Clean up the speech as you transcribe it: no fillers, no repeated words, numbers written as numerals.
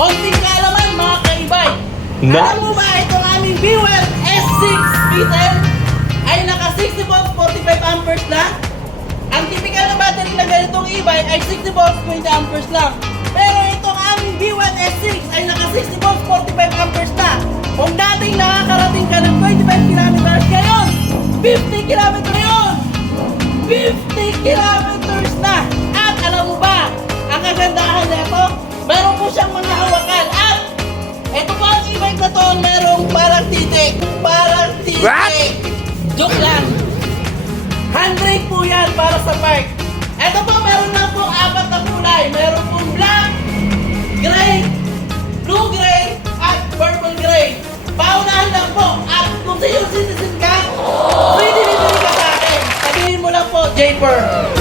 konting kaalaman mga kaibay. Nice. Alam mo ba itong aming Bewell S6 V10 ay naka 60 volts 45 amperes na? Ang typical na battery na ganitong e-bike ay 60 volts 20 amperes lang. Pero itong aming Bewell S6 ay naka 60 volts 45 amperes na. Kung dating nakakarating ka ng 25 kilometers, ngayon 50 kilometers yun! 50 kilometers na! At alam mo ba, ang kagandahan nito, meron po siyang mga hawakan. At ito po ang e-bike na to, merong parang titik. Parang titik. What? Joke lang. 100 po yan para sa park. Ito po, meron lang pong 4 na kulay. Meron pong black, gray, blue gray, at purple gray. Paunahan lang po. At kung sa'yo citizen ka, free delivery ka sa akin. Sabihin mo lang po, J-Per.